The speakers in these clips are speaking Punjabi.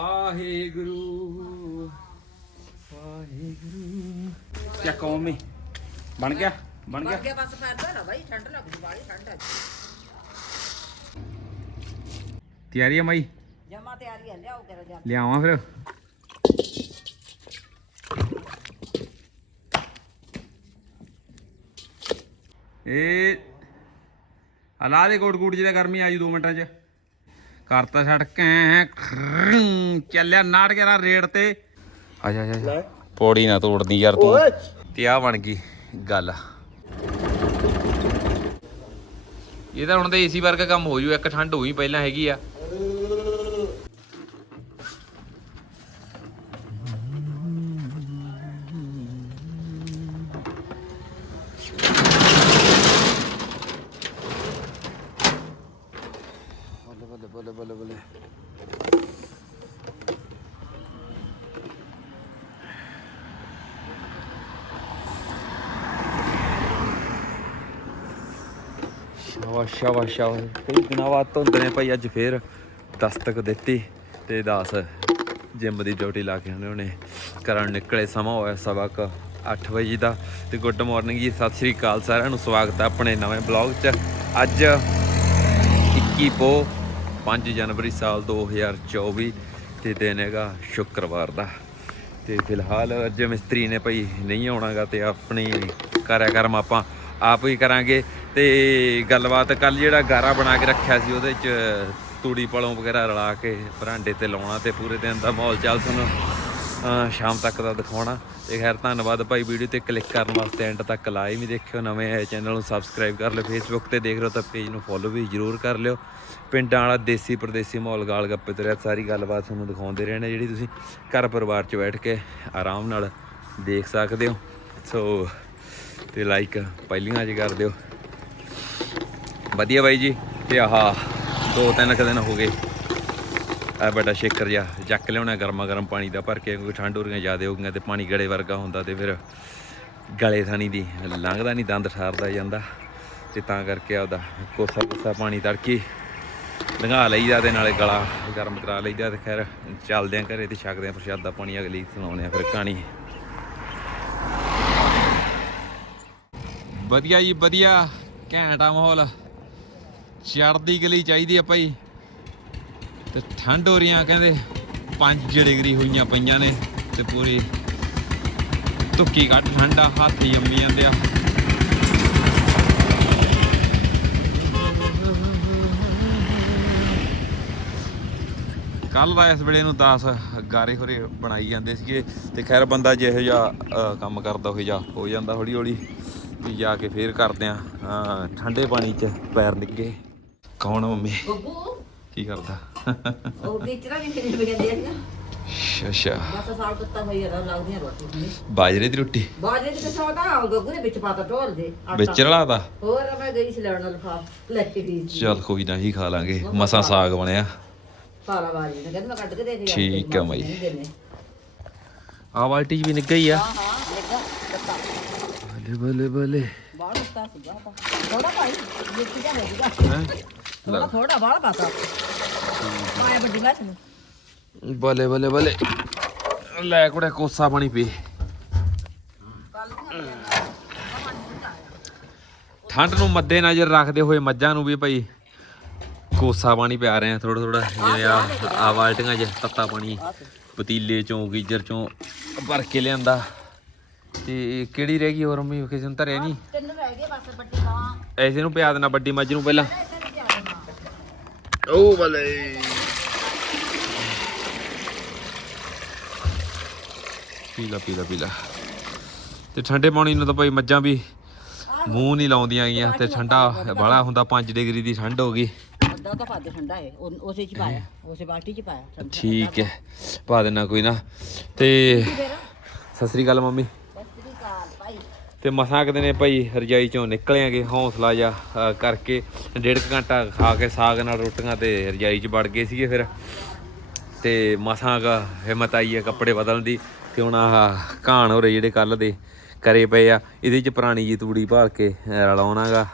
ਵਾਹਿਗੁਰੂ ਵਾਹਿਗੁਰੂ। ਚੱਕ ਬਣ ਗਿਆ? ਬਣ ਗਿਆ? ਅੱਗੇ ਬਸ ਪੈਰ ਨਾ ਬਾਈ ਠੰਡ ਲੱਗ ਜੂ ਬਾੜੀ ਠੰਡ ਆ ਤਿਆਰੀ ਹੈ ਮਾਈ? ਜਮਾ ਤਿਆਰੀ ਆ ਲਿਆਓ ਕਰ ਜਾ ਲਿਆਵਾਂ ਫਿਰ। ਇਹ ਹਲਾ ਦੇ ਕੋਟ ਕੋਟ ਜਿਹਦਾ ਗਰਮੀ ਆਜੂ 2 ਮਿੰਟਾਂ ਚ। ਕਰਤਾ ਛੱਡ ਕੈ ਚੱਲਿਆ ਨਾਟ ਕਰਾ ਰੇਡ ਤੇ। ਆ ਜਾ ਆ ਜਾ ਪੌੜੀ ਨਾ ਤੋੜਦੀ ਯਾਰ ਤੂੰ। ਤੇ ਆ ਬਣ ਗਈ ਗੱਲ। ਇਹ ਤਾਂ ਹੁਣ ਤਾਂ ਏਸੀ ਵਰਗਾ ਕੰਮ ਹੋ ਜੂ ਇੱਕ ਠੰਡ ਹੋਈ ਪਹਿਲਾਂ ਹੈਗੀ ਆ। ਬੱਲੇ ਬੱਲੇ ਬੱਲੇ। ਸ਼ਾਬਾਸ਼ ਸ਼ਾਬਾਸ਼ ਸ਼ਾਬਾਸ਼। ਕਈ ਦਿਨਾਂ ਬਾਅਦ ਧੁੰਦ ਨੇ ਭਾਈ, ਅੱਜ ਫੇਰ ਦਸਤਕ ਦਿੱਤੀ ਤੇ ਦਾਸ ਜਿੰਮ ਦੀ ਡਿਊਟੀ ਲਾ ਕੇ ਉਹਨੇ ਉਹਨੇ ਕਰਨ ਨਿਕਲੇ। ਸਮਾਂ ਹੋਇਆ ਸਵਾ ਕੁ 8 ਵਜੇ ਦਾ ਤੇ ਗੁੱਡ ਮਾਰਨਿੰਗ ਜੀ, ਸਤਿ ਸ੍ਰੀ ਅਕਾਲ ਸਾਰਿਆਂ ਨੂੰ। ਸਵਾਗਤ ਹੈ ਆਪਣੇ ਨਵੇਂ ਬਲੌਗ 'ਚ। ਅੱਜ 21 ਪੋ 5 ਜਨਵਰੀ ਸਾਲ 2024 ਤੇ ਦਿਨ ਹੈਗਾ ਸ਼ੁੱਕਰਵਾਰ ਦਾ। ਤੇ ਫਿਲਹਾਲ ਅੱਜ ਮਿਸਤਰੀ ਨੇ ਭਾਈ ਨਹੀਂ ਆਉਣਾਗਾ ਤੇ ਆਪਣੀ ਕਰਿਆ ਆਪਾਂ ਆਪ ਹੀ ਕਰਾਂਗੇ। ਤੇ ਗੱਲਬਾਤ ਕੱਲ ਜਿਹੜਾ ਗਾਰਾ ਬਣਾ ਕੇ ਰੱਖਿਆ ਸੀ ਉਹਦੇ ਚ ਤੂੜੀ ਪਲੋਂ ਵਗੈਰਾ ਰਲਾ ਕੇ ਬਰਾਂਡੇ ਤੇ ਲਾਉਣਾ ਤੇ ਪੂਰੇ ਦਿਨ ਦਾ ਮਾਹੌਲ ਚੱਲ ਤੁਹਾਨੂੰ ਸ਼ਾਮ ਤੱਕ ਦਾ ਦਿਖਾਉਣਾ। ਤੇ ਖੈਰ, ਧੰਨਵਾਦ ਭਾਈ ਵੀਡੀਓ ਤੇ ਕਲਿੱਕ ਕਰਨ ਵਾਸਤੇ ਐਂਡ ਤੱਕ ਲਾਏ ਵੀ ਦੇਖਿਓ, ਨਵੇਂ ਆਏ ਚੈਨਲ ਨੂੰ ਸਬਸਕ੍ਰਾਈਬ ਕਰ ਲਿਓ ਫੇਸਬੁੱਕ ਤੇ ਦੇਖ ਰਹੇ ਤਾਂ ਪੇਜ ਨੂੰ ਫੋਲੋ ਵੀ ਜਰੂਰ ਕਰ ਲਿਓ। ਪਿੰਡਾਂ ਵਾਲਾ ਦੇਸੀ ਪਰਦੇਸੀ ਮਾਹੌਲ ਗਾਲ ਗੱਪੇ ਤੇ ਸਾਰੀ ਗੱਲਬਾਤ ਤੁਹਾਨੂੰ ਦਿਖਾਉਂਦੇ ਰਹਿਣੇ ਜਿਹੜੀ ਤੁਸੀਂ ਘਰ ਪਰਿਵਾਰ 'ਚ ਬੈਠ ਕੇ ਆਰਾਮ ਨਾਲ ਦੇਖ ਸਕਦੇ ਹੋ। ਸੋ ਤੇ ਲਾਈਕ ਪਹਿਲੀਆਂ 'ਚ ਕਰ ਦਿਓ। ਵਧੀਆ ਬਾਈ ਜੀ, ਤੇ ਆਹ ਦੋ ਤਿੰਨ ਕੁ ਦਿਨ ਹੋ ਗਏ। ਆ ਵੱਡਾ ਸ਼ੇਕਰ ਜਿਹਾ, ਚੱਕ ਲਿਆਉਣਾ ਗਰਮਾ ਗਰਮ ਪਾਣੀ ਦਾ ਭਰ ਕੇ, ਕਿਉਂਕਿ ਠੰਡ ਉਰੀਆਂ ਜ਼ਿਆਦਾ ਹੋ ਗਈਆਂ ਤੇ ਪਾਣੀ ਗੜੇ ਵਰਗਾ ਹੁੰਦਾ ਤੇ ਫਿਰ ਗਲੇ ਥਾਣੀ ਦੀ, ਲੰਘਦਾ ਨਹੀਂ, ਦੰਦ ਠਾਰਦਾ ਜਾਂਦਾ ਤੇ ਤਾਂ ਕਰਕੇ ਆਪਦਾ ਕੋਸਾ ਕੋਸਾ ਪਾਣੀ ਤੜਕੀ ਲੰਘਾ ਲਈਦਾ ਤੇ ਨਾਲੇ ਗਲਾ ਗਰਮ ਕਰਾ ਲਈਦਾ ਤੇ ਖੈਰ ਚੱਲਦੇ ਆਂ ਘਰੇ ਤੇ ਛਕਦੇ ਆਂ ਪ੍ਰਸ਼ਾਦਾ ਪਾਣੀ ਅਗਲੀ ਸੁਣਾਉਂਦੇ ਆਂ ਫਿਰ ਕਹਾਣੀ। ਵਧੀਆ ਜੀ, ਵਧੀਆ। ਘੈਂਟਾ ਮਾਹੌਲ। ਚੜਦੀ ਗਲੀ ਚਾਹੀਦੀ ਆ ਭਾਈ। ਤੇ ਠੰਡ ਹੋ ਰਹੀਆਂ ਕਹਿੰਦੇ 5 ਡਿਗਰੀ ਹੋਈਆਂ ਪਈਆਂ ਨੇ ਤੇ ਪੂਰੀ ਧੁੱਕੀ ਘੱਟ ਠੰਡਾ ਹੱਥ ਜੰਮੀ ਜਾਂਦੇ ਆ। ਕੱਲ ਦਾ ਇਸ ਵੇਲੇ ਨੂੰ 10 ਗਾਰੇ ਹੋਰੇ ਬਣਾਈ ਜਾਂਦੇ ਸੀਗੇ ਤੇ ਖੈਰ ਬੰਦਾ ਜਿਹੋ ਜਿਹਾ ਕੰਮ ਕਰਦਾ ਹੋਈ ਜਾ ਹੋ ਜਾਂਦਾ ਹੌਲੀ ਹੌਲੀ ਵੀ ਜਾ ਕੇ ਫੇਰ ਕਰਦੇ ਆ। ਹਾਂ, ਠੰਡੇ ਪਾਣੀ 'ਚ ਪੈਰ ਨਿੱਗੇ ਕੌਣ ਮੰਮੀ? ਬੱਬੂ। ਕੀ ਕਰਦਾ? ਉਹ ਟੀਚਰਾਂ ਵੀ ਕਿੰਨੇ ਵਜੇ ਨਾ। ਅੱਛਾ ਅੱਛਾ। ਬਸ ਸਾਲ ਕੁੱਤਾ ਹੋਈ ਆ ਲੱਗਦੀਆਂ ਰੋਟੀ ਬਾਜਰੇ ਦੀ ਰੋਟੀ? ਬਾਜੇ ਦੀ ਕਿਸਮ ਦਾ ਗੱਗੂ ਦੇ ਵਿੱਚ ਪਾਤਾ ਢੋਲ ਦੇ ਆਟਾ। ਵਿੱਚ ਰਲਾਤਾ ਹੋਰ ਮੈਂ ਗਈ ਸੀ ਲੈਣ ਲਫਾ ਲੈ ਕੇ ਗਈ ਸੀ ਚੱਲ ਕੋਈ ਨਾ ਹੀ ਖਾ ਲਾਂਗੇ। ਮਸਾਂ ਸਾਗ ਬਣਿਆ। ਸਾਲਾ ਬਾਜੀ ਨੇ ਕਹਿੰਦਾ ਮੈਂ ਕੱਢ ਕੇ ਦੇ ਦੇ ਠੀਕ ਆ ਮਾਈ। ਆ ਬਾਲਟੀ 'ਚ ਵੀ ਨਿੱਗਾ ਹੀ ਆ। ਹਾਂ ਹਾਂ ਲੱਗਾ ਕੱਤਾ ਬੱਲੇ ਬੱਲੇ ਬੱਲੇ। ਬਾਹਰ ਉੱਤਾ ਸੀਗਾ ਤਾਂ ਥੋੜਾ ਭਾਈ ਵਿੱਚ ਜਾ ਹੋ ਜੂਗਾ ਹੈ? ਥੋੜਾ ਥੋੜਾ ਬਾਹਰ ਪਾਤਾ। ਪਾਇਆ ਵੱਡੀ ਲੱਛ ਨੂੰ ਬੱਲੇ ਬੱਲੇ ਬੱਲੇ। ਲੈ ਕੁੜੇ ਕੋਸਾ ਪਾਣੀ ਪੀ ਠੰਡ ਨੂੰ ਮੱਦੇ ਨਜ਼ਰ ਰੱਖਦੇ ਹੋਏ ਮੱਝਾਂ ਨੂੰ ਵੀ ਭਾਈ ਕੋਸਾ ਪਾਣੀ ਪਿਆ ਰਹੇ ਆ ਥੋੜਾ ਥੋੜਾ ਜਿਵੇਂ ਆ ਆ ਬਾਲਟੀਆਂ 'ਚ ਤੱਤਾ ਪਾਣੀ ਪਤੀਲੇ ਚੋਂ ਗੀਜਰ ਚੋਂ ਭਰ ਕੇ ਲਿਆਂਦਾ। ਤੇ ਕਿਹੜੀ ਰਹਿ ਗਈ ਹੋਰ ਮੰਮੀ? ਕਿਸੇ ਨੂੰ ਧਰਿਆ ਨਹੀਂ ਤਿੰਨ ਰਹਿ ਗਏ ਬਸ ਵੱਡੀ ਗਾਂ ਐਸੇ ਨੂੰ ਪਿਆ ਦੇਣਾ ਵੱਡੀ ਮੱਝ ਨੂੰ ਪਹਿਲਾਂ। ਓ ਬਲੇ ਪੀਲਾ ਪੀਲਾ ਪੀਲਾ ਤੇ ਠੰਡੇ ਪਾਣੀ ਨੂੰ ਤਾਂ ਭਾਈ ਮੱਝਾਂ ਵੀ ਮੂੰਹ ਨਹੀਂ ਲਾਉਂਦੀਆਂ ਗਈਆਂ ਤੇ ਠੰਡਾ ਬਾਲਾ ਹੁੰਦਾ 5 ਡਿਗਰੀ ਦੀ ਠੰਡ ਹੋ ਗਈ। ਅੱਧਾ ਤਾਂ ਪਾਦੇ ਠੰਡਾ ਹੈ ਉਹ- ਉਸੇ ਚ ਹੀ ਪਾਇਆ ਉਸੇ ਬਾਲਟੀ ਚ ਹੀ ਪਾਇਆ ਠੰਡਾ ਠੀਕ ਹੈ ਪਾ ਦੇਣਾ ਕੋਈ ਨਾ। ਤੇ ਸਤਿ ਸ੍ਰੀ ਅਕਾਲ ਮੰਮੀ ਸਤਿ ਸ੍ਰੀ ਅਕਾਲ ਭਾਈ ਤੇ ਮਸਾਂ ਕਿਤੇ ਨੇ ਭਾਈ ਰਜਾਈ ਚੋਂ ਨਿਕਲੇ ਆਂਗੇ ਹੌਸਲਾ ਜਾ ਕਰਕੇ ਡੇਢ ਘੰਟਾ ਖਾ ਕੇ ਸਾਗ ਨਾਲ ਰੋਟੀਆਂ ਤੇ ਰਜਾਈ 'ਚ ਵੜ ਗਏ ਸੀਗੇ ਫਿਰ। ਤੇ ਮਸਾਂ ਕ ਹਿੰਮਤ ਆਈ ਹੈ ਕੱਪੜੇ ਬਦਲਣ ਦੀ ਤੇ ਹੁਣ ਆਹ ਘਾਣ ਹੋ ਰਹੇ ਜਿਹੜੇ ਕੱਲ ਦੇ ਕਰੇ ਪਏ ਆ ਇਹਦੇ 'ਚ ਪੁਰਾਣੀ ਜੀ ਤੂੜੀ ਭਾਲ ਕੇ ਰਲਾਉਣਾਗਾ।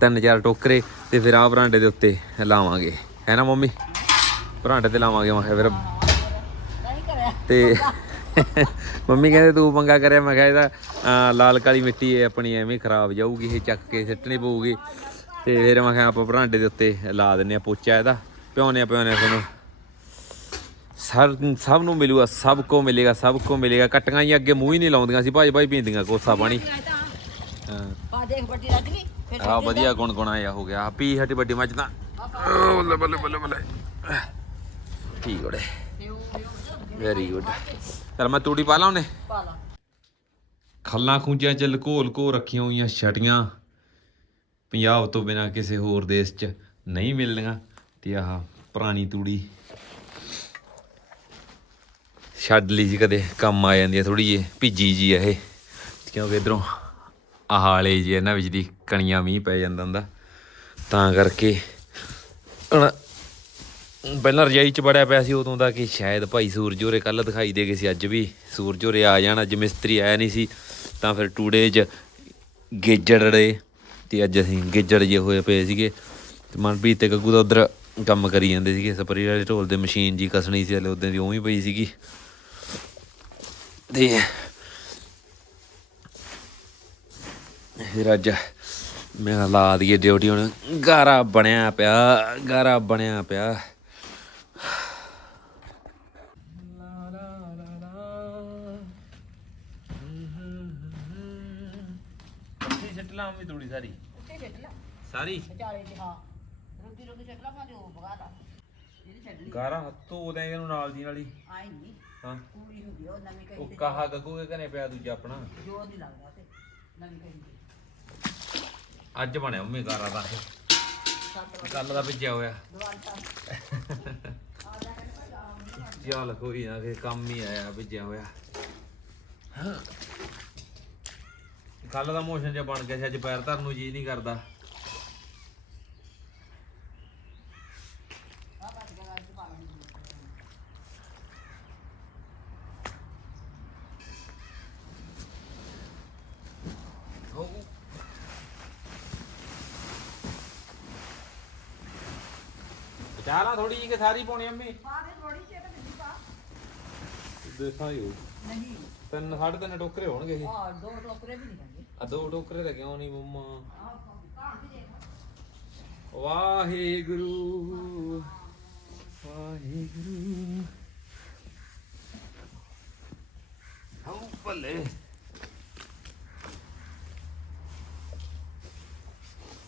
ਤਿੰਨ ਚਾਰ ਟੋਕਰੇ ਤੇ ਫਿਰ ਆਹ ਬਰਾਂਡੇ ਦੇ ਉੱਤੇ ਲਾਵਾਂਗੇ। ਹੈ ਨਾ ਮੰਮੀ? ਬਰਾਂਡੇ ਤੇ ਲਾਵਾਂਗੇ ਮੈਂ ਫਿਰ ਤੇ ਮੰਮੀ ਕਹਿੰਦੇ ਤੂੰ ਪੰਗਾ ਕਰਿਆ ਮੈਂ ਕਿਹਾ ਇਹਦਾ ਲਾਲ ਕਾਲੀ ਮਿੱਟੀ ਹੈ ਆਪਣੀ ਐਵੇਂ ਖਰਾਬ ਜਾਊਗੀ ਇਹ ਚੱਕ ਕੇ ਸਿੱਟਣੀ ਪਊਗੀ। ਤੇ ਫਿਰ ਮੈਂ ਕਿਹਾ ਆਪਾਂ ਬਰਾਂਡੇ ਦੇ ਉੱਤੇ ਲਾ ਦਿੰਨੇ ਆ ਪੋਚਾ ਇਹਦਾ ਪਿਉਨੇ ਆ ਪਿਉਨੇ ਤੁਹਾਨੂੰ। ਸਰ ਸਭ ਨੂੰ ਮਿਲੂਗਾ ਸਭ ਕੋ ਮਿਲੇਗਾ ਸਭ ਕੋ ਮਿਲੇਗਾ। ਕਟੀਆਂ ਹੀ ਅੱਗੇ ਮੂੰਹ ਹੀ ਨਹੀਂ ਲਾਉਂਦੀਆਂ ਸੀ ਭਾਈ ਭਾਈ ਪੀਂਦੀਆਂ ਕੋਸਾ ਪਾਣੀ। ਹਾਂ। ਦੇਖ ਆ ਵਧੀਆ ਗੁਣ ਗੁਣਾ ਆ ਹੋ ਗਿਆ। ਪੀ ਹਟੀ ਵੱਡੀ ਮੱਝ ਤਾਂ ਬੱਲੇ ਬੱਲੇ ਬੱਲੇ ਬੱਲੇ। ਠੀਕ ਹੋੜੇ ਵੈਰੀ ਗੁੱਡ ਚਲ ਮੈਂ ਤੂੜੀ ਪਾ ਲਾ ਉਹਨੇ? ਪਾ ਲਾ। ਖੱਲਾਂ ਖੂੰਜਿਆਂ ਚ ਲਕੋ ਲਕੋ ਰੱਖੀਆਂ ਹੋਈਆਂ ਛਟੀਆਂ। ਪੰਜਾਬ ਤੋਂ ਬਿਨਾ ਕਿਸੇ ਹੋਰ ਦੇਸ਼ 'ਚ ਨਹੀਂ ਮਿਲਣੀਆਂ। ਤੇ ਆਹ ਪੁਰਾਣੀ ਤੂੜੀ। ਛੱਡ ਲਈ ਸੀ ਕਦੇ, ਕੰਮ ਆ ਜਾਂਦੀ ਆ ਥੋੜੀ ਜਿਹੀ, ਭਿੱਜੀ ਜੀ ਆ ਇਹ। ਕਿਉਂਕਿ ਇਧਰੋਂ ਆਹ ਵਾਲੇ ਜੀ ਇਹਨਾਂ ਵਿੱਚ ਦੀ ਕਣੀਆਂ ਮੀਂਹ ਪੈ ਜਾਂਦਾ ਹੁੰਦਾ। ਤਾਂ ਕਰਕੇ ਪਹਿਲਾਂ ਰਜਾਈ ਚ ਬੜਿਆ ਪਿਆ ਸੀ, ਉਦੋਂ ਦਾ ਕਿ ਸ਼ਾਇਦ ਭਾਈ ਸੂਰਜ ਹੋਰੇ ਕੱਲ ਦਿਖਾਈ ਦੇ ਗਏ ਸੀ, ਅੱਜ ਵੀ ਸੂਰਜ ਹੋਰੇ ਆ ਜਾਣ, ਅੱਜ ਮਿਸਤਰੀ ਆਇਆ ਨਹੀਂ ਸੀ। ਤਾਂ ਫਿਰ ਟੂਡੇ 'ਚ ਗੇਜੜੜੇ ਤੇ ਅੱਜ ਅਸੀਂ ਗੇਜੜ ਜੇ ਹੋਏ ਪਏ ਸੀਗੇ ਤੇ ਮਨਪ੍ਰੀਤ ਤੇ ਗੱਗੂ ਦਾ ਉਧਰ ਕੰਮ ਕਰੀ ਜਾਂਦੇ ਸੀਗੇ ਸਪਰੇ ਵਾਲੇ ਢੋਲ ਦੇ ਮਸ਼ੀਨ ਜੀ ਕਸਣੀ ਸੀ ਹਲੇ ਉਦੋਂ ਦੀ ਉਵੇਂ ਪਈ ਸੀਗੀ। ਤੇ ਫਿਰ ਅੱਜ ਮੈਂ ਲਾ ਦਈਏ ਡਿਊਟੀ ਹੁਣ। ਗਾਰਾ ਬਣਿਆ ਪਿਆ, ਗਾਰਾ ਬਣਿਆ ਪਿਆ ਅੱਛੀ ਛੱਟ ਲਾਂ ਵੀ ਥੋੜੀ ਸਾਰੀ। ਉੱਤੇ ਛੱਡ ਲਾ ਸਾਰੀ? ਵਿਚਾਲੇ ਚ ਹਾਂ। ਰੋਟੀ ਰੋਟੀ ਛੱਡ ਲਾ ਮੈਂ ਜੋ ਬਗਾ ਲਾ ਇਹਦੀ ਛੱਡ ਲਈ। ਗਾਰਾ ਹੱਥੋਂ ਦੇ ਇਹਨੂੰ ਨਾਲ ਦੀ ਨਾਲ ਹੀ। ਆਈ ਨਹੀਂ ਹਾਂ। ਪੂਰੀ ਹੁੰਦੀ ਆ, ਉਹ ਨਵੀਂ ਕਹੀ ਉਹ ਤੇ। ਕਾਹਾ ਗੱਗੂ ਕੇ ਘਰੇ ਪਿਆ ਦੂਜਾ ਆਪਣਾ। ਜੋ ਨਹੀਂ ਲੱਗਦਾ ਤੇ ਨਵੀਂ ਕਹੀ ਤੇ। ਅੱਜ ਬਣਿਆ ਮੰਮੀ ਗਾਰਾ ਦਾ। ਸੱਤ ਕੱਲ ਦਾ ਭੇਜਿਆ ਹੋਇਆ। ਦੁਆਰ ਤਾਂ ਚੱਲ ਕੋਈ ਨਾ ਕਿ ਕੰਮ ਹੀ ਆਇਆ ਭੇਜਿਆ ਹੋਇਆ। ਕੱਲ ਦਾ ਮੋਸ਼ਨ ਜਿਹਾ ਬਣ ਗਿਆ ਸੀ ਅੱਜ ਪੈਰ ਧਰਨ ਨੂੰ ਜੀ ਨਹੀਂ ਕਰਦਾ। ਚਾਲਾ ਥੋੜੀ ਜਿਹੀ ਕਿ ਸਾਰੀ ਪਾਉਣੀ ਅੰਮੀ? ਪਾ ਦੇ ਥੋੜੀ ਜਿਹੀ ਤੇ ਬਿੱਲੀ ਪਾ। ਦੇਖਾਂ ਹੀ ਨਹੀਂ। ਤਿੰਨ ਸਾਢੇ ਤਿੰਨ ਟੋਕਰੇ ਹੋਣਗੇ ਇਹ। ਆ ਦੋ ਟੋਕਰੇ ਵੀ ਨਹੀਂ ਹੈਗੇ ਆ ਦੋ ਟੋਕਰੇ ਤਾਂ ਕਿਉਂ ਨਹੀਂ ਮੰਮਾ। ਆ ਕਾਣ ਵਾਹਿਗੁਰੂ। ਵਾਹਿਗੁਰੂ ਭਲੇ।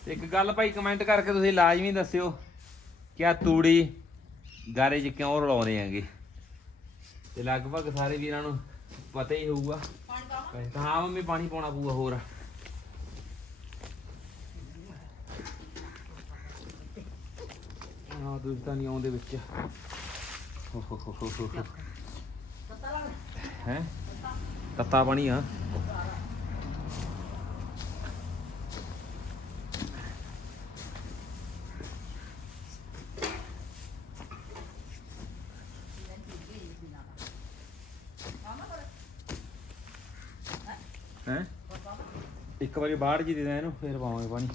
ਇੱਕ ਗੱਲ ਭਾਈ ਕਮੈਂਟ ਕਰਕੇ ਤੁਸੀਂ ਲਾਜ਼ਮੀ ਦੱਸਿਓ ਕਿ ਆ ਤੂੜੀ ਗਾਰੇ 'ਚ ਕਿਉਂ ਰਲਾਉਂਦੇ ਆਂਗੇ ਤੇ ਲਗਭਗ ਸਾਰੇ ਵੀਰਾਂ ਨੂੰ ਪਤਾ ਹੀ ਹੋਊਗਾ। ਪਾਣੀ ਪਾ ਤਾਂ ਹਾਂ ਮੰਮੀ ਪਾਣੀ ਪਾਉਣਾ ਪਊਗਾ ਹੋਰ। ਆ ਤੁਸੀਂ ਤਾਂ ਨਹੀਂ ਆਉਂਦੇ ਵਿੱਚ। ਹੋ ਹੋ ਹੋ ਹੋ ਹੈ? ਤੱਤਾ ਪਾਣੀ ਆ। ਇੱਕ ਵਾਰੀ ਬਾਹਰ ਜੀ ਦੇ ਦੇ ਇਹਨੂੰ ਫੇਰ ਪਾਵਾਂਗੇ ਪਾਣੀ।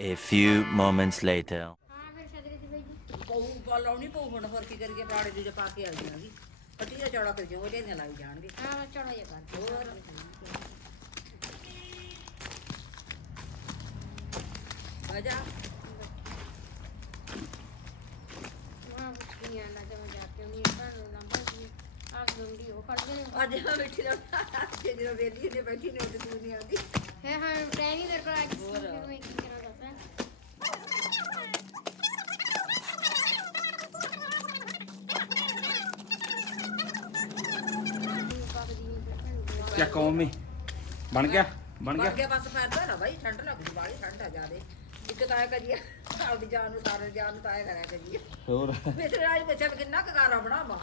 A few moments later. ਪਊ ਪਾ ਲਾਉਣੀ ਪਊ ਹੁਣ ਹੋਰ ਕੀ ਕਰੀਏ? ਪਾੜੇ ਦੀ ਜੇ ਪਾ ਕੇ ਆ ਜਾਣਗੇ ਪੱਟੀ ਦਾ ਚੌੜਾ ਕਰੀਏ ਉਹਦੇ ਦੀਆਂ ਲਾਈ ਜਾਣਗੇ। ਹਾਂ ਚੜੋ ਇਹ ਕਰ ਹੋਰ ਵਜਾ ਵਾਹ ਕੁਛ ਨਹੀਂ ਆਣਾ ਤੇ ਮੈਂ ਜਾ ਕੇ ਉਹਨੀ ਪਰ ਨੰਬਰ ਦੀ ਆਪ ਜੁੰਡੀ ਉਹ ਕੱਢ ਦੇ ਅੱਜ ਮੈਂ ਬੈਠੀ ਰਹਿਣਾ ਜੇ ਜਦੋਂ ਵੇਲੀ ਨੇ ਬੈਠੀ ਨੇ ਉਹਦੇ ਤੂੰ ਨਹੀਂ ਆਉਂਦੀ। ਹੈ ਹਾਂ ਟ੍ਰੇਨਿੰਗ ਦੇ ਕੋਲ ਅੱਜ ਸੀ ਚੱਕੋ ਮੰਮੀ? ਬਣ ਗਿਆ? ਬਣ ਬਣ ਗਿਆ ਬਸ ਫਾਇਦਾ ਨਾ ਬਾਈ ਠੰਡ ਲੱਗਦੀ ਬਾਲੀ ਠੰਡ ਆ ਜਾਦੇ ਇੱਕ ਕਾਇਆ ਕਰੀਏ ਆਪਦੀ ਜਾਨ ਨੂੰ ਸਾਰੇ ਜਾਨ ਨੂੰ ਕਾਇਆ ਕਰਿਆ ਕਰੀਏ। ਹੋਰ? ਮੇਰੇ ਰਾਜ ਬੱਚਾ ਵੀ ਕਿੰਨਾ ਕੁ ਗਾਰਾ ਬਣਾਵਾ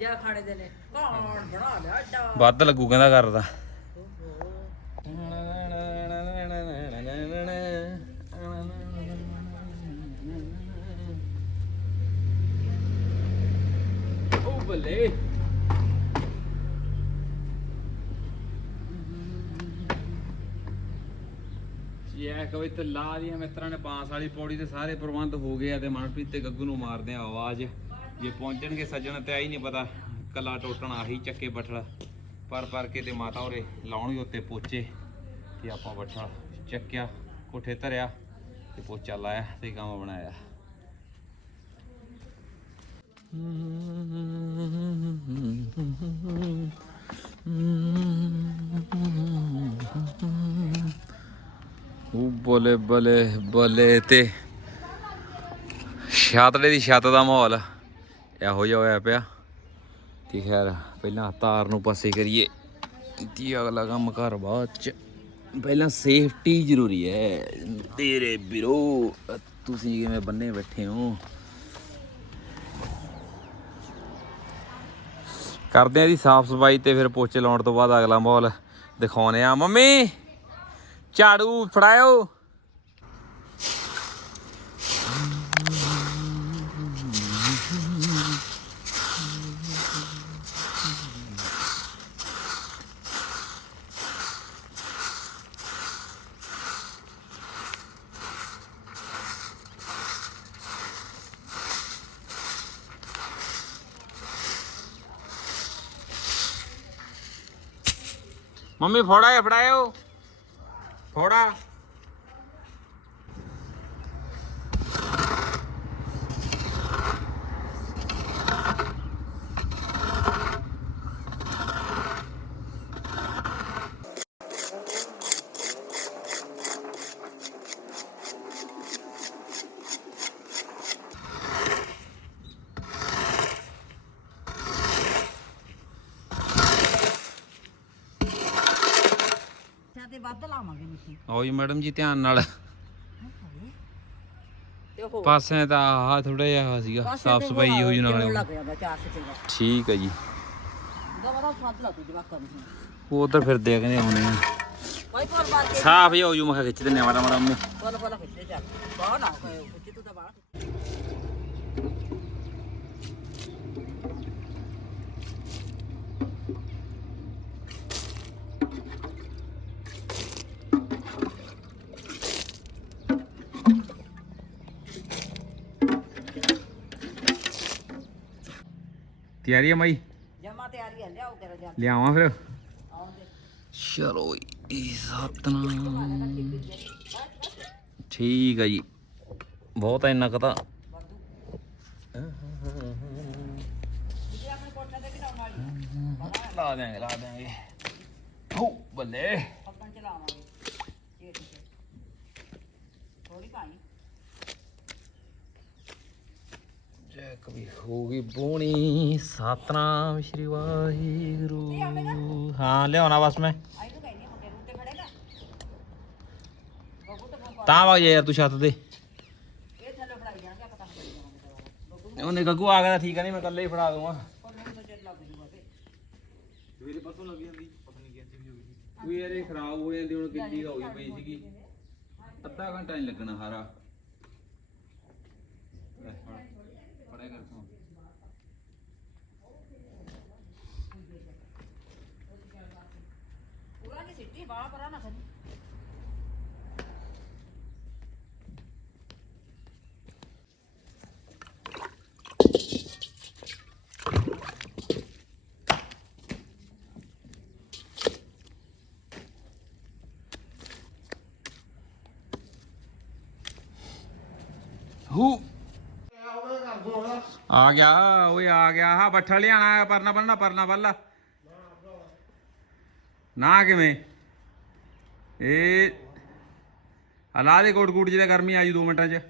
ਜਾਂ ਖਾਣੇ ਦੇ ਨੇ। ਕੌਣ ਬਣਾ ਲਿਆ ਏਡਾ ਵੱਧ ਲੱਗੂ ਕਹਿੰਦਾ ਕਰਦਾ। ਉਹ ਬੱਲੇ। ਇਹ ਕਵੀ ਲਾ ਦੀਆਂ ਮਿੱਤਰਾਂ ਨੇ ਬਾਂਸ ਵਾਲੀ ਪੌੜੀ ਤੇ ਸਾਰੇ ਪ੍ਰਬੰਧ ਹੋ ਗਏ ਆ ਤੇ ਮਨਪ੍ਰੀਤ ਤੇ ਗੱਗੂ ਨੂੰ ਮਾਰਦੇ ਆ ਆਵਾਜ਼। ਜੇ ਪਹੁੰਚਣਗੇ ਸੱਜਣ ਤੇ ਆਈ ਨਹੀਂ ਪਤਾ, ਕੱਲਾ ਟੋਟਣ ਆਹੀ ਚੱਕੇ ਬਠਲ। ਪਰ ਪਰ ਕੇ ਤੇ ਮਾਤਾ ਉਰੇ ਲਾਉਣਗੇ ਉੱਤੇ ਪੋਚੇ ਤੇ ਆਪਾਂ ਬਠਲ ਚੱਕਿਆ, ਕੋਠੇ ਧਰਿਆ ਤੇ ਪੋਚਾ ਲਾਇਆ ਤੇ ਕੰਮ ਬਣਾਇਆ। ਉਹ ਬੋਲੇ ਬਲੇ ਬਲੇ ਤੇ। ਛਾਤੜੇ ਦੀ ਛੱਤ ਦਾ ਮਾਹੌਲ ਇਹੋ ਜਿਹਾ ਹੋਇਆ ਪਿਆ। ਤੇ ਖੈਰ, ਪਹਿਲਾਂ ਤਾਰ ਨੂੰ ਪਾਸੇ ਕਰੀਏ। ਤੇ ਅਗਲਾ ਕੰਮ ਘਰ ਬਾਅਦ ਚ। ਪਹਿਲਾਂ ਸੇਫਟੀ ਜ਼ਰੂਰੀ ਹੈ। ਤੇਰੇ ਵੀਰੋ, ਤੁਸੀਂ ਕਿਵੇਂ ਬੰਨੇ ਬੈਠੇ ਹੋ? ਕਰਦੇ ਆ ਜੀ ਸਾਫ਼ ਸਫ਼ਾਈ ਤੇ ਫਿਰ ਪੋਚੇ ਲਾਉਣ ਤੋਂ ਬਾਅਦ ਅਗਲਾ ਮਾਹੌਲ ਦਿਖਾਉਨੇ ਆ। ਮੰਮੀ! ਝਾੜੂ ਫੜਾਇਓ। ਮੰਮੀ ਫੋੜਾ ਫੜਾਇਓ। ਫੋੜਾ ਅੱਛਾ ਤੇ ਵੱਧ ਲਾਵਾਂਗੇ ਆਓ ਜੀ ਮੈਡਮ ਜੀ ਧਿਆਨ ਨਾਲ। ਪਾਸੇ ਤਾਂ ਆਹ ਥੋੜਾ ਜਿਹਾ ਸੀਗਾ ਸਾਫ਼ ਸਫ਼ਾਈ ਹੋ ਜੂ ਨਾਲੇ ਠੀਕ ਹੈ ਜੀ। ਉਹ ਉਧਰ ਫਿਰਦੇ ਆ ਕਹਿੰਦੇ ਆਉਣੇ ਆ ਸਾਫ਼ ਜਿਹਾ ਹੋ ਜੂ ਮੈਂ ਖਿੱਚ ਦਿੰਨੇ ਆ ਮਾੜਾ ਮਾੜਾ ਮੰਮੀ ਕੋਲ ਕੋਲ ਖਿੱਚੇ ਚੱਲ। ਬਾਹਰ ਨਾ ਖਿੱਚ ਤੂੰ ਤਾਂ ਬਾਹਰ। ਤਿਆਰੀ ਹੈ ਮਾਈ? ਜਮਾ ਤਿਆਰੀ ਹੈ ਲਿਆਓ ਕਰ ਜਾ ਲਿਆਵਾਂ ਫਿਰ? ਚਲੋ ਜੀ ਸਤਨਾਮ। ਠੀਕ ਹੈ ਜੀ। ਬਹੁਤ ਇੰਨਾ ਕੁ ਤਾਂ। ਜੀ ਆਪਣੇ ਕੋਠੇ ਤੇ ਵੀ ਲਾਉਣ ਵਾਲੀ ਲਾ ਦਿਆਂਗੇ ਲਾ ਦਿਆਂਗੇ। ਹੋ ਬੱਲੇ ਪੱਕਣ ਚ ਲਾਵਾਂਗੇ ਇਹ ਠੀਕ ਹੈ ਥੋੜੀ ਪਾਣੀ ਜੈਕ ਵੀ ਹੋ ਗਈ ਬੋਣੀ। ਸਤਨਾਮ ਸ਼੍ਰੀ ਵਾਹਿਗੁਰੂ। ਹਾਂ, ਲਿਆਉਣਾ ਬਸ ਮੈਂ। ਆਈ ਨੂੰ ਕਹਿੰਦੀ ਯਾਰ ਤੂੰ ਛੱਤ ਦੇ ਇਹ ਉਹਨੇ ਗੱਗੂ ਆ ਗਿਆ ਠੀਕ ਆ, ਨਹੀਂ ਮੈਂ ਕੱਲੇ ਹੀ ਫੜਾ ਦੂੰਗਾ ਕੋਲ ਪਰਸੋਂ ਲੱਗ ਜਾਂਦੀ, ਪਤਾ ਨਹੀਂ ਕਿੱਥੇ ਵੀ ਹੋਈ ਵੀ ਯਾਰ ਇਹ ਖਰਾਬ ਹੋ ਜਾਂਦੀ, ਹੁਣ ਕਿੱਡੀ ਹੋਈ ਪਈ ਸੀਗੀ। ਅੱਧਾ ਘੰਟਾ ਨਹੀਂ ਲੱਗਣਾ ਹਾਰਾ ਲੈ ਫੜ ਫੜਿਆ ਕਰ ਤੂੰ ਪੂਰਾ ਨਹੀਂ ਸਿੱਟੀ ਬਾਹਰ ਪਰਾਂ ਨਾ ਸੱਜੀ ਹੂ ਆ ਗਿਆ, ਓਏ ਆ ਗਿਆ ਹਾਂ ਬੱਠਾ ਲਿਆਣਾ ਪਰਨਾ ਬੰਨਣਾ ਪਰਨਾ ਬੱਲਾ ਨਾ ਕਿਵੇਂ? ਇਹ ਹਲਾ ਦੇ ਕੋਟ ਕੋਟ ਜਿਹਦਾ ਗਰਮੀ ਆ ਜੂ 2 ਮਿੰਟਾਂ ਚ।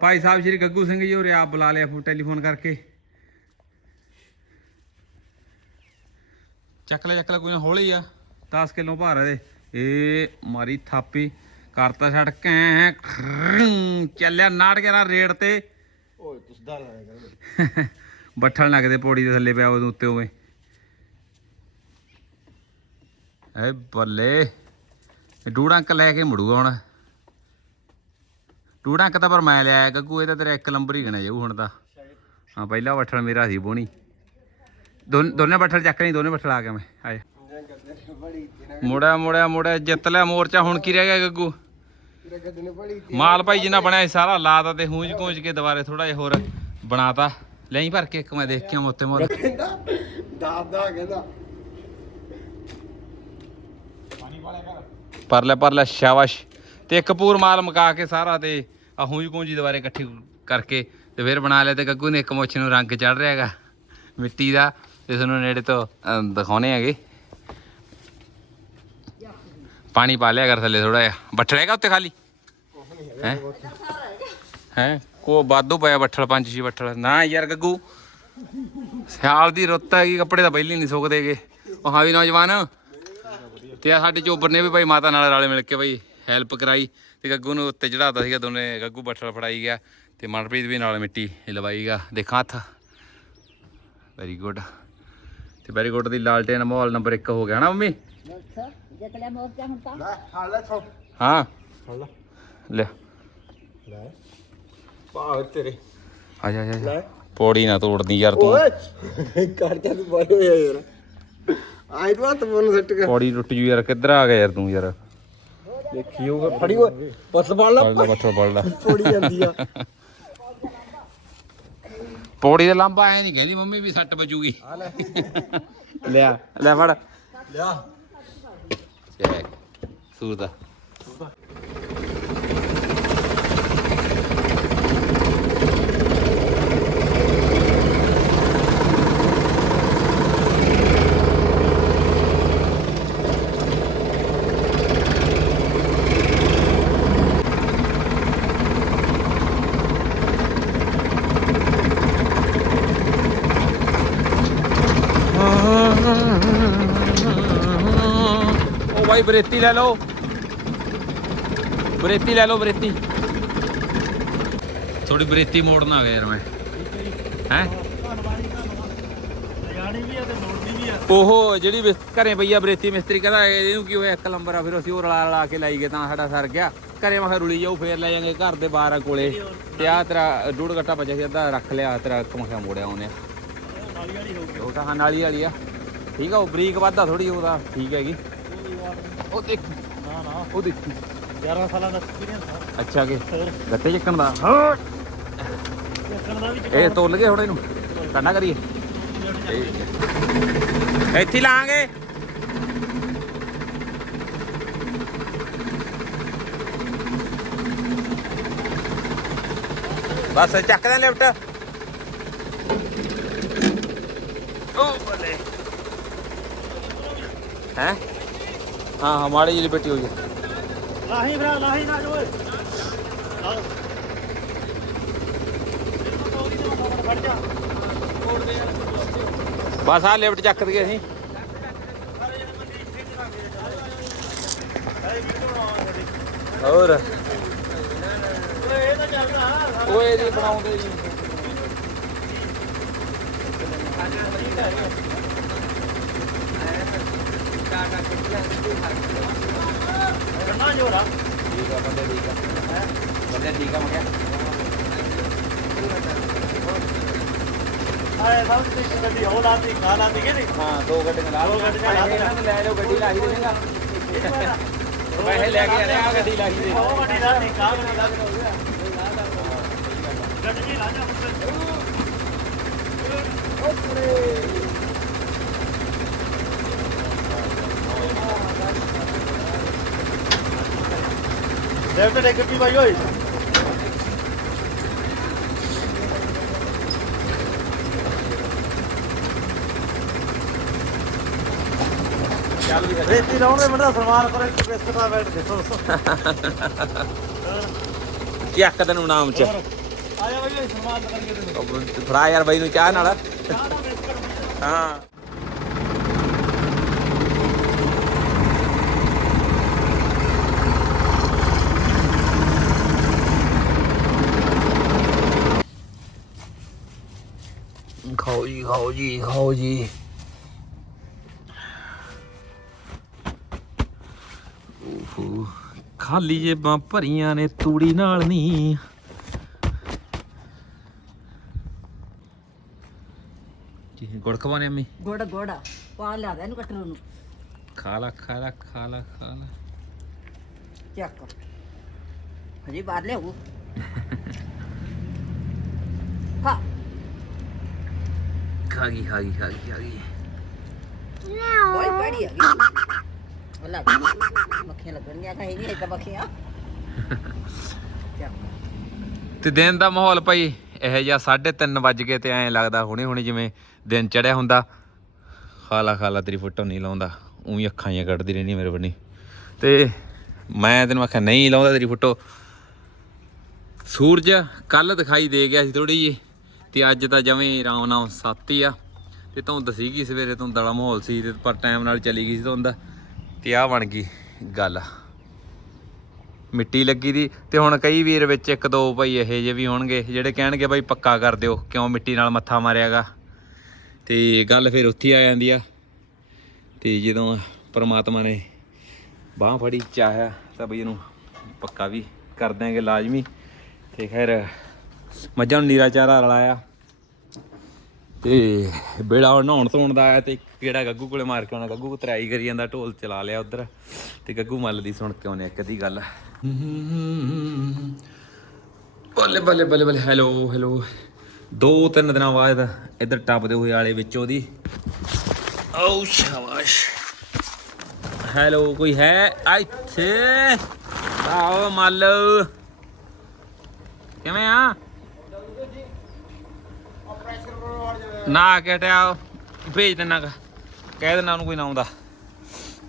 ਭਾਈ ਸਾਹਿਬ ਸ਼੍ਰੀ ਗੱਗੂ ਸਿੰਘ ਜੀ ਹੋਰੇ ਆਪ ਬੁਲਾ ਲਿਆ ਫੋ ਟੈਲੀਫੋਨ ਕਰਕੇ। ਚੱਕ ਲੈ ਚੱਕ ਲੈ, ਕੋਈ ਨਾ ਹੌਲੀ ਆ। 10 ਕਿਲੋ ਭਾਰ ਇਹਦੇ। ਇਹ ਮਾਰੀ ਥਾਪੀ, ਕਰਤਾ ਛੜ ਕੈ ਚੱਲਿਆ 911 ਰੇਡ ਤੇ। ਓਏ ਤੁਸੀਂ ਦਰ ਲਾਇਆ ਕਰੋ। ਬੱਠਲ ਲੱਗਦੇ ਪੌੜੀ ਦੇ ਥੱਲੇ ਪਿਆ ਉਹਦੇ ਉੱਤੇ ਹੋਵੇ ਐ ਬੱਲੇ। ਇਹ ਡੂੜਾ ਅੰਕ ਲੈ ਕੇ ਮੁੜੂਗਾ ਹੁਣ। ਡੂੜਾ ਅੰਕ ਤਾਂ ਪਰ ਮੈਂ ਲਿਆਇਆ ਗੱਗੂ ਇਹ ਤਾਂ ਤੇਰਾ ਇੱਕ ਨੰਬਰ ਹੀ ਗਣਿਆ ਜਾਊ ਹੁਣ ਤਾਂ। ਹਾਂ ਪਹਿਲਾ ਬੱਠਲ ਮੇਰਾ ਸੀ ਬੋਣੀ। ਦੋਨ- ਦੋਨੇ ਬੱਠਲ ਚੱਕ ਨਹੀਂ ਦੋਨੇ ਬੱਠਲ ਆ ਗਿਆ ਮੈਂ। ਆਏ। ਬੜੀ ਮੁੜਿਆ ਮੁੜਿਆ ਮੁੜਿਆ ਜਿੱਤ ਲਿਆ ਮੋਰਚਾ ਹੁਣ ਕੀ ਰਹਿ ਗਿਆ ਗੱਗੂ? ਮਾਲ ਭਾਈ ਜਿੰਨਾ ਬਣਿਆ ਸੀ ਸਾਰਾ ਲਾਤਾ ਤੇ ਹੂੰਜ ਪੂੰਜ ਕੇ ਦੁਬਾਰੇ ਥੋੜਾ ਜਿਹਾ ਹੋਰ ਬਣਾਤਾ। ਲੈਂ ਭਰ ਕੇ ਇੱਕ ਮੈਂ ਦੇਖ ਕੇ ਆਵਾਂ ਉੱਤੇ ਮੋਰ ਕਹਿੰਦਾ ਦਾਦਾ ਕਹਿੰਦਾ। ਪਰ ਲੈ ਪਰ ਲੈ ਸ਼ਾਬਾਸ਼। ਤੇ ਇੱਕ ਪੂਰ ਮਾਲ ਮਕਾ ਕੇ ਸਾਰਾ ਤੇ ਆ ਹੂੰਜ ਪੂੰਜੀ ਦੁਬਾਰੇ ਇਕੱਠੀ ਕਰਕੇ ਤੇ ਫਿਰ ਬਣਾ ਲਿਆ ਤੇ ਗੱਗੂ ਨੇ ਇੱਕ ਮੁੱਛ ਨੂੰ ਰੰਗ ਚੜ ਰਿਹਾ ਹੈਗਾ ਮਿੱਟੀ ਦਾ ਤੇ ਤੁਹਾਨੂੰ ਨੇੜੇ ਤੋਂ ਦਿਖਾਉਣੇ ਹੈਗੇ। ਪਾਣੀ ਪਾ ਲਿਆ ਕਰ ਥੱਲੇ ਥੋੜਾ ਜਿਹਾ। ਬੱਠਲ ਹੈਗਾ ਉੱਤੇ ਖਾਲੀ? ਹੈ? ਹੈ? ਕੋ ਬਾਦੂ ਪਿਆ ਬੱਠਲ, ਪੰਜ ਛੇ ਬੱਠਲ। ਨਾ ਯਾਰ ਗੱਗੂ, ਸਿਆਲ ਦੀ ਰੁੱਤ ਹੈਗੀ, ਕੱਪੜੇ ਤਾਂ ਪਹਿਲੀ ਨਹੀਂ ਸੁੱਕਦੇਗੇ ਉਹ ਹਾਂ ਵੀ ਨੌਜਵਾਨ, ਤੇ ਆ ਸਾਡੇ ਚੋਬਰ ਨੇ ਵੀ ਭਾਈ ਮਾਤਾ ਨਾਲ ਰਲੇ ਮਿਲ ਕੇ ਭਾਈ ਹੈਲਪ ਕਰਾਈ, ਤੇ ਗੱਗੂ ਨੂੰ ਉੱਤੇ ਚੜਾਤਾ ਸੀਗਾ, ਦੋਨੇ ਗੱਗੂ ਬੱਠਲ ਫੜਾਈ ਗਿਆ, ਤੇ ਮਨਪ੍ਰੀਤ ਵੀ ਨਾਲ ਮਿੱਟੀ ਲਵਾਈ ਗਿਆ। ਦੇਖਾਂ ਹੱਥ। ਵੈਰੀ ਗੁੱਡ ਤੇ ਵੈਰੀ ਗੁੱਡ ਦੀ ਲਾਲਟੇਨ ਮਾਹੌਲ ਨੰਬਰ 1 ਹੋ ਗਿਆ ਨਾ ਮੰਮੀ? ਲੈ ਲੈ ਹਾਂ ਲੈ। ਲੈ। ਲੈ ਤੇਰੇ। ਆ ਜਾ ਜਾ ਲੈ। ਪੌੜੀ ਨਾ ਤੋੜਦੀ ਯਾਰ ਤੂੰ। ਓਏ ਕਰ ਜਾ ਤੂੰ ਬਾਹਰ ਹੋਇਆ ਯਾਰ। ਆਈ ਤੂੰ ਹੱਥ ਬੋਲ ਸੱਟ ਕੇ। ਪੌੜੀ ਟੁੱਟ ਜੂ ਯਾਰ ਕਿੱਧਰ ਆ ਗਿਆ ਯਾਰ ਤੂੰ ਯਾਰ? ਦੇਖੀ ਹੋਗਾ ਫੜੀ ਓਏ ਪੱਤ ਫੜ ਲੈ। ਫੜ ਲੈ ਬੱਠਲ ਫੜ ਲੈ। ਥੋੜੀ ਜਾਂਦੀ ਆ। ਪੌੜੀ ਦਾ ਲੰਬਾ ਐ ਨਹੀਂ ਕਹਿੰਦੀ ਮੰਮੀ ਵੀ ਸੱਟ ਬਚੂਗੀ ਆ ਲੈ। ਲਿਆ ਲੈ ਫੜ। ਲਿਆ। ਚੈੱਕ ਸੂਰ ਦਾ ਭਾਈ ਬਰੇਤੀ ਲੈ ਲਓ। ਬਰੇਤੀ ਲੈ ਲਓ ਬਰੇਤੀ। ਥੋੜੀ ਬਰੇਤੀ ਮੋੜਨ ਆ ਗਿਆ ਯਾਰ ਮੈਂ। ਹੈ? ਉਹ ਜਿਹੜੀ ਘਰੇ ਪਈ ਆ ਬਰੇਤੀ ਮਿਸਤਰੀ ਕਹਿੰਦਾ ਇਹਨੂੰ ਕੀ ਹੋਇਆ? ਇੱਕ ਨੰਬਰ ਆ ਫਿਰ ਅਸੀਂ ਉਹ ਰਲਾ ਰਲਾ ਕੇ ਲਾਈ ਗਏ ਤਾਂ ਸਾਡਾ ਸਰ ਗਿਆ। ਘਰੇ ਮੈਂ ਕਿਹਾ ਰੁਲੀ ਜਾਊ ਫੇਰ ਲੈ ਜਾਾਂਗੇ ਘਰ ਦੇ ਬਾਹਰ ਆ ਕੋਲੇ। ਤੇ ਆ ਤੇਰਾ ਡੂੜ ਗੱਟਾ ਬਚਿਆ ਸੀ ਅੱਧਾ ਰੱਖ ਲਿਆ ਤੇਰਾ ਇੱਕ ਮਖਿਆ ਮੋੜਿਆ ਉਹਨੇ। ਉਹ ਤਾਂ ਹਾਂ ਨਾਲੀ ਵਾਲੀ ਆ। ਠੀਕ ਆ ਉਹ ਬਰੀਕ ਵਾਧਾ ਥੋੜੀ ਉਹਦਾ ਠੀਕ ਹੈਗੀ। ਉਹ ਦੇਖ। ਨਾ ਨਾ। ਉਹ ਦੇਖੀ। 11 ਸਾਲਾਂ ਦਾ ਐਕਸਪੀਰੀਅੰਸ ਅੱਛਾ ਕੇ? ਗੱਤੇ ਚੱਕਣ ਦਾ। ਚੱਕਣ ਦਾ ਵੀ ਇਹ ਤੋਲ ਗਏ ਹੁਣ ਇਹਨੂੰ। ਕੰਨਾ ਕਰੀਏ। ਇੱਥੇ ਲਾਂਗੇ। ਬਸ ਚੱਕ ਦੇ ਲਿਫਟ। ਉਹ ਬੱਲੇ। ਹੈ? ਹਾਂ ਮਾੜੀ ਜਿਹੀ ਬੈਠੀ ਹੋਈ ਹੈ ਲਾਹੀ ਭਰਾ ਲਾਹੀ ਨਾ ਓਏ। ਬਸ ਆ ਲਿਫਟ ਚੱਕ ਦਈਏ ਅਸੀਂ। ਹੋਰ? ਇਹ ਓਏ ਦੀ ਬਣਾਉਂਦੇ ਜੀ ਕੰਨਾ ਜੋਰਾ ਠੀਕ ਆ ਬੰਦੇ ਠੀਕ ਆ ਬੰਦੇ ਠੀਕ ਆ ਮੈਂ ਕਿਹਾ ਆਏ ਸਭ ਤੇ ਗੱਡੀ ਹੋ ਲਾਤੀ ਖਾ ਲਾਤੀ ਕਿ ਨਹੀਂ ਹਾਂ ਦੋ ਗੱਡੀਆਂ ਲਾ ਦੋ ਗੱਡੀਆਂ ਲਾ ਪੈਸੇ ਇਹਨਾਂ ਨੂੰ ਲੈ ਜਾਓ ਗੱਡੀ ਲਾਹੀ ਦੇਵੇਂਗਾ ਪੈਸੇ ਲੈ ਕੇ ਆਣੇ ਆ ਗੱਡੀ ਲਾਹੀ ਦੇ ਉਹ ਗੱਡੀ ਦਾ ਨਹੀਂ ਕਾ ਗੱਡੀ ਦਾ ਗੱਡੀ ਲਾ ਜਾ ਲੈਫਟ ਟੇਕ ਰੇਤੀ ਲਾਉਣ ਬੰਦਾ ਇੱਕ ਬਿਸਕਟ ਬੈਠ ਚੱਕ ਤੈਨੂੰ ਨਾਮ ਚ ਆਇਆ ਓਏ ਸਲਮਾਨ ਕਰਕੇ ਫੜਾ ਯਾਰ ਬਾਈ ਨੂੰ ਚਾਹ ਨਾਲ ਹਾਂ ਖਾਓ ਜੀ ਖਾਓ ਜੀ ਖਾਓ ਜੀ ਓਹੋ ਖਾਲੀ ਜੇਬਾਂ ਭਰੀਆਂ ਨੇ ਤੂੜੀ ਨਾਲ ਨਹੀਂ ਜੀ ਗੁੜ ਖਵਾਣੇ ਅੰਮੀ? ਗੋੜਾ ਗੋੜਾ। ਪਾ ਲਿਆ ਦੇ ਇਹਨੂੰ ਕਟਰੂ ਨੂੰ। ਖਾ ਲਾ ਖਾ ਲਾ ਖਾ ਲਾ ਖਾ ਲਾ। ਚੱਕ। ਹਜੀ ਬਾਹਰ ਲਿਆਉ ਗਈ ਗਈ ਖਾ ਗਈ ਖਾ ਗਈ ਬੜੀ ਬੜੀ ਆ ਗਈ। ਅੱਲਾ ਮੱਖੀਆਂ ਲੱਗਣੀਆਂ ਕਹੀਂ ਨਹੀਂ ਤਾਂ ਮੱਖੀਆਂ। ਤੇ ਦਿਨ ਦਾ ਮਾਹੌਲ ਭਾਈ ਇਹ ਜਿਹਾ 3:30 ਵੱਜ ਗਏ ਤੇ ਐਂ ਲੱਗਦਾ ਹੁਣੇ ਹੁਣੇ ਜਿਵੇਂ ਦਿਨ ਚੜਿਆ ਹੁੰਦਾ। ਖਾਲਾ ਖਾਲਾ ਤੇਰੀ ਫੋਟੋ ਨਹੀਂ ਲਾਉਂਦਾ। ਉਹੀ ਅੱਖਾਂ ਜਿਹੀਆਂ ਕੱਢਦੀ ਰਹਿੰਦੀ ਮੇਰੇ ਬੰਨੀ। ਤੇ ਮੈਂ ਤੈਨੂੰ ਆਖਿਆ ਨਹੀਂ ਲਾਉਂਦਾ ਤੇਰੀ ਫੋਟੋ। ਸੂਰਜ ਕੱਲ ਦਿਖਾਈ ਦੇ ਗਿਆ ਸੀ ਥੋੜੀ ਜੀ ਤੇ ਅੱਜ ਤਾਂ ਜਵੇਂ ਰਾਮ ਨਾਮ ਸੱਤ ਹੀ ਆ। ਤੇ ਧੁੰਦ ਸੀਗੀ ਸਵੇਰੇ, ਧੁੰਦ ਵਾਲਾ ਮਾਹੌਲ ਸੀ ਤੇ ਪਰ ਟਾਈਮ ਨਾਲ ਚਲੀ ਗਈ ਸੀ ਧੁੰਦ। ਤੇ ਆ ਬਣ ਗਈ ਗੱਲ। ਮਿੱਟੀ ਲੱਗੀ ਦੀ ਤੇ ਹੁਣ ਕਈ ਵੀਰ ਵਿੱਚ ਇੱਕ ਦੋ ਭਾਈ ਇਹੋ ਜਿਹੇ ਵੀ ਹੋਣਗੇ, ਜਿਹੜੇ ਕਹਿਣਗੇ ਭਾਈ ਪੱਕਾ ਕਰ ਦਿਓ, ਕਿਉਂ ਮਿੱਟੀ ਨਾਲ ਮੱਥਾ ਮਾਰਿਆਗਾ। ਤੇ ਗੱਲ ਫਿਰ ਉੱਥੇ ਆ ਜਾਂਦੀ ਆ। ਤੇ ਜਦੋਂ ਪਰਮਾਤਮਾ ਨੇ ਬਾਹ ਫੜੀ, ਚਾਹਿਆ ਤਾਂ ਬਈ ਇਹਨੂੰ ਪੱਕਾ ਵੀ ਕਰ ਦਿਆਂਗੇ ਲਾਜ਼ਮੀ। ਤੇ ਖੈਰ ਮੱਝਾਂ ਨੂੰ ਨੀਰਾ ਚਾਰਾ ਰਲਾਇਆ ਤੇ ਬੇੜਾ ਨਹਾਉਣ ਧੋਣ ਦਾ ਆਇਆ ਤੇ ਕਿਹੜਾ ਗੱਗੂ ਕੋਲੇ ਮਾਰ ਕੇ ਆਉਣਾ। ਗੱਗੂ ਤਰਾਈ ਕਰੀ ਜਾਂਦਾ, ਢੋਲ ਚਲਾ ਲਿਆ ਉਧਰ। ਤੇ ਗੱਗੂ ਮੱਲ ਦੀ ਸੁਣ ਕੇ ਆਉਨੇ ਇੱਕ ਅੱਧੀ ਗੱਲ। ਬੱਲੇ ਬੱਲੇ ਬੱਲੇ ਬੱਲੇ। Hello hello. ਦੋ ਤਿੰਨ ਦਿਨਾਂ ਬਾਅਦ ਇੱਧਰ ਟੱਪਦੇ ਹੋਏ ਆਲੇ ਵਿੱਚੋਂ ਦੀ ਓ ਸ਼ਾਬਾਸ਼। ਹੈਲੋ, ਕੋਈ ਹੈ ਇੱਥੇ? ਆਓ ਮੱਲ। ਕਿਵੇਂ ਆ? ਨਾ ਕਟਿਆ ਭੇਜ ਦੇਣਾ ਕਹਿ ਦੇਣਾ ਉਹਨੂੰ ਕੋਈ ਨਾ ਆਉਂਦਾ।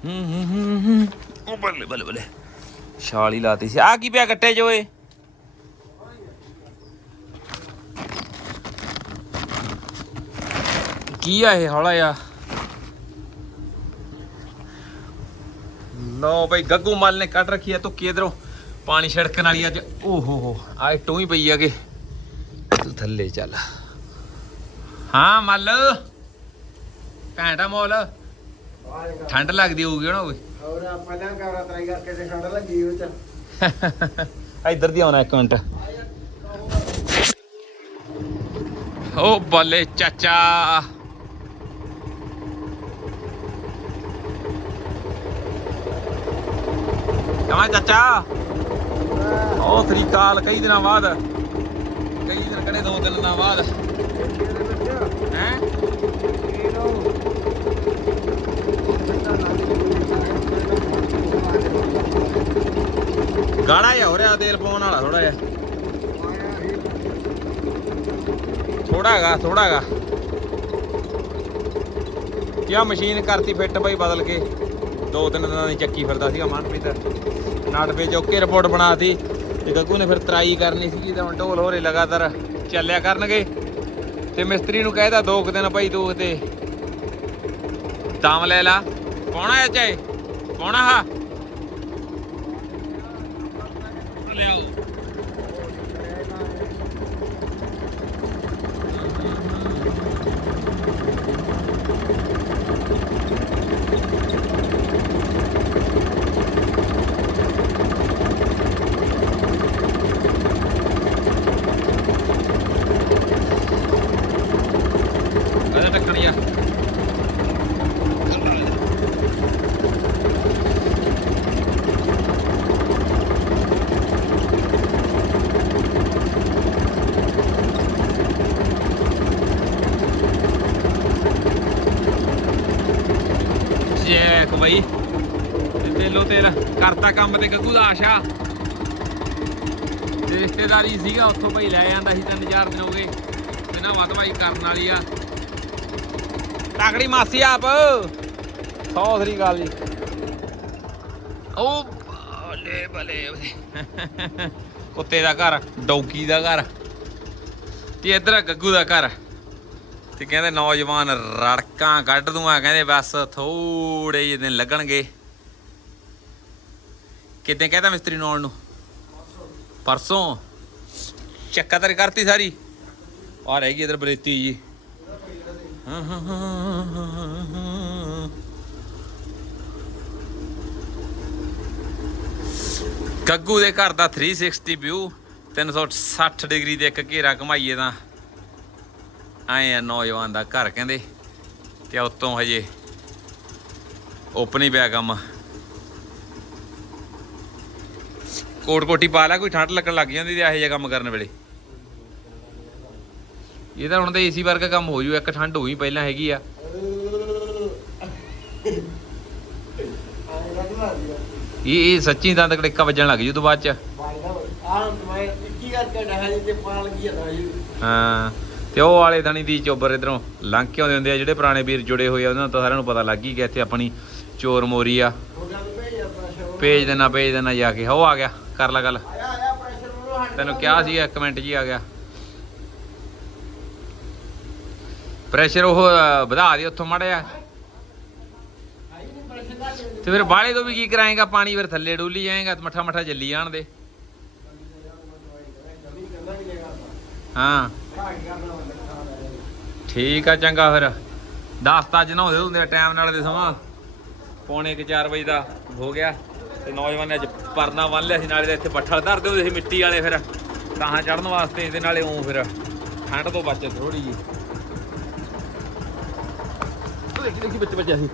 ਹੂੰ ਹੂੰ ਹੂੰ ਹੂੰ। ਉਹ ਬੱਲੇ ਬੱਲੇ ਬੱਲੇ। ਛਾਲ ਹੀ ਲਾਤੀ ਸੀ। ਆ ਕੀ ਪਿਆ ਕੱਟੇ ਜੋ ਏ ਕੀ ਆ ਇਹ ਹੌਲਾ ਆ ਲਓ ਬਈ, ਗੱਗੂ ਮਲ ਨੇ ਕੱਢ ਰੱਖੀ ਆ ਤੁੱਕੀ ਇਧਰੋਂ। ਪਾਣੀ ਛੜਕਣ ਵਾਲੀ ਅੱਜ। ਓਹੋ ਹੋ ਆ ਟੋਂ ਹੀ ਪਈ ਆਗੇ ਤੂੰ ਥੱਲੇ ਚੱਲ। ਹਾਂ ਮੱਲ। ਘੈਂਟਾ ਮੋਲ। ਠੰਡ ਲੱਗਦੀ ਹੋਊਗੀ ਨਾ ਓਏ ਹੋਰ ਆਪਾਂ ਨਾ ਕਵਰਾ ਤਰਾਈ ਕਰਕੇ ਤੇ ਖੰਡ ਲੱਗੀ ਉਹ ਚ। ਇੱਧਰ ਦੀ ਆਉਣਾ ਇੱਕ ਮਿੰਟ। ਓ ਬੱਲੇ ਚਾਚਾ। ਕਮਾ ਚਾਚਾ? ਓ ਸ੍ਰੀ ਕਈ ਦਿਨਾਂ ਬਾਅਦ। ਕਈ ਦਿਨ ਕਨੇ ਦੋ ਤਿੰਨ ਦਿਨਾਂ ਬਾਅਦ। ਹੈ ਗਾੜਾ ਜਿਹਾ ਹੋ ਰਿਹਾ ਤੇਲ ਪਾਉਣ ਵਾਲਾ ਥੋੜਾ ਜਿਹਾ। ਥੋੜਾ ਹੈਗਾ ਕਿਆ ਮਸ਼ੀਨ ਕਰਤੀ ਫਿੱਟ ਬਈ ਬਦਲ ਕੇ। ਦੋ ਤਿੰਨ ਦਿਨਾਂ ਦੀ ਚੱਕੀ ਫਿਰਦਾ ਸੀਗਾ ਮਨਪ੍ਰੀਤ। ਨਾਟ ਪੇ ਚੌਕੇ ਰਿਪੋਰਟ ਬਣਾਤੀ। ਤੇ ਗੱਗੂ ਨੇ ਫਿਰ ਤਰਾਈ ਕਰਨੀ ਸੀਗੀ ਤੇ ਹੁਣ ਢੋਲ ਹੋਰੇ ਲਗਾਤਾਰ ਚੱਲਿਆ ਕਰਨਗੇ। ਤੇ ਮਿਸਤਰੀ ਨੂੰ ਕਹਿਦਾ ਦੋ ਕੁ ਦਿਨ ਭਾਈ ਤੂੰ ਤੇ। ਦਮ ਲੈ ਲਾ। ਪਾਉਣਾ ਹੈ ਚਾਹੇ? ਪਾਉਣਾ ਹਾ ਲਿਆਓ ਅਜਾ ਟੱਕਣੀਆ ਚੈੱਕ ਬਈ ਤੇ ਤੇਲੋ ਤੇਲ ਕਰਤਾ ਕੰਮ ਤੇ ਗੱਗੂ ਦਾ ਆਸ਼ਾ। ਰਿਸ਼ਤੇਦਾਰੀ ਸੀਗਾ ਉੱਥੋਂ ਭਾਈ ਲੈ ਜਾਂਦਾ ਸੀ ਤਿੰਨ ਚਾਰ ਦਿਨ ਹੋ ਗਏ। ਇਹਨਾਂ ਵਧ ਭਾਈ ਕਰਨ ਵਾਲੀ ਆ। ਤਕੜੀ ਮਾਸੀ ਆਪ। ਸੌ ਸ੍ਰੀ ਅਕਾਲ ਜੀ। ਉਹ ਕੁੱਤੇ ਦਾ ਘਰ ਡੌਗੀ ਦਾ ਘਰ ਤੇ ਇੱਧਰ ਗੱਗੂ ਦਾ ਘਰ। ਤੇ ਕਹਿੰਦੇ ਨੌਜਵਾਨ ਰੜਕਾਂ ਕੱਢ ਦੂੰਗਾ ਕਹਿੰਦੇ ਬਸ ਥੋੜੇ ਜਿਹੇ ਦਿਨ ਲੱਗਣਗੇ। ਕਿਤੇ ਕਹਿੰਦਾ ਮਿਸਤਰੀ ਨੂੰ ਆਉਣ ਨੂੰ? ਪਰਸੋਂ। ਚੱਕਾ ਤਰ ਕਰਤੀ ਸਾਰੀ। ਆ ਰਹਿ ਗਈ ਇਧਰ ਬਲੇਤੀ ਜੀ। ਗੱਗੂ ਦੇ ਘਰ ਦਾ 360 ਵਿਊ 360 ਡਿਗਰੀ ਦੇ ਇੱਕ ਘੇਰਾ ਘਮਾਈਏ ਤਾਂ। ਆਏ ਆ ਨੌਜਵਾਨ ਦਾ ਘਰ ਕਹਿੰਦੇ, ਤੇ ਉਤੋਂ ਹਜੇ ਓਪਨ ਹੀ ਪਿਆ ਕੰਮ। ਕੋਟ ਕੋਟੀ ਪਾ ਲਿਆ, ਕੋਈ ਠੰਡ ਲੱਗਣ ਲੱਗ ਜਾਂਦੀ ਤੇ ਇਹੋ ਜਿਹਾ ਕੰਮ ਕਰਨ ਵੇਲੇ। ਇਹ ਤਾਂ ਹੁਣ ਤਾਂ ਏਸੀ ਵਰਗਾ ਕੰਮ ਹੋ ਜੂ, ਇੱਕ ਠੰਡ ਹੋਈ ਪਹਿਲਾਂ ਹੈਗੀ ਆ। ਇਹ ਇਹ ਸੱਚੀ ਦੰਦ ਕੜਿੱਕਾ ਵੱਜਣ ਲੱਗ ਜੂ ਤੋਂ ਬਾਅਦ ਚ। ਬਾਈ ਦਾ ਹਾਂ, ਤੇ ਉਹ ਵਾਲੇ ਥਣੀ ਦੀ ਚੋਬਰ ਇਧਰੋਂ ਲੰਘ ਕੇ ਆਉਂਦੇ ਹੁੰਦੇ ਆ, ਜਿਹੜੇ ਪੁਰਾਣੇ ਵੀਰ ਜੁੜੇ ਹੋਏ ਆ, ਉਹਨਾਂ ਨੂੰ ਸਾਰਿਆਂ ਨੂੰ ਪਤਾ ਲੱਗ ਹੀ ਗਿਆ ਇੱਥੇ ਆਪਣੀ ਚੋਰ ਮੋਰੀ ਆ ਉਹ ਗੱਲ ਭੇਜ ਆ ਪ੍ਰੈਸ਼ਰ ਭੇਜ ਦੇਣਾ ਭੇਜ ਦੇਣਾ ਜਾ ਕੇ। ਉਹ ਆ ਗਿਆ, ਕਰ ਲੈ ਗੱਲ। ਤੈਨੂੰ ਕਿਹਾ ਸੀ ਇੱਕ ਮਿੰਟ ਜੀ ਆ ਗਿਆ। ਪ੍ਰੈਸ਼ਰ ਉਹ ਵਧਾ ਦੇ ਉੱਥੋਂ ਮੜਿਆ ਤੇ ਫਿਰ ਬਾਲੇ ਤੋਂ ਵੀ ਕੀ ਕਰਾਏਗਾ? ਪਾਣੀ ਫਿਰ ਥੱਲੇ ਡੋਲੀ ਜਾਏਗਾ ਮੱਠਾ ਮੱਠਾ ਜੱਲੀ ਜਾਣ ਦੇ। ਹਾਂ। ਠੀਕ ਆ, ਚੰਗਾ ਫਿਰ। 10 ਤਾਂ ਅੱਜ ਨਹਾਉਂਦੇ ਆ, ਟਾਈਮ ਨਾਲ ਦੇ ਸਮਾਂ। ਪੌਣੇ 4 ਵਜੇ ਦਾ ਹੋ ਗਿਆ। ਤੇ ਨੌਜਵਾਨ ਨੇ ਅੱਜ ਪਰਨਾ ਬੰਨ ਲਿਆ ਸੀ, ਨਾਲੇ ਤਾਂ ਇੱਥੇ ਪੱਠਲ ਧਰਦੇ ਹੁੰਦੇ ਸੀ ਮਿੱਟੀ ਵਾਲੇ ਫਿਰ। ਤਾਂ ਚੜਨ ਵਾਸਤੇ ਇਹਦੇ ਨਾਲੇ ਉਹ ਫਿਰ ਠੰਡ ਤੋਂ ਬਚ ਥੋੜੀ ਜੀ ਦੇਖੀ ਦੇਖੀ ਬੱਚੇ ਬੱਚੇ ਸੀ।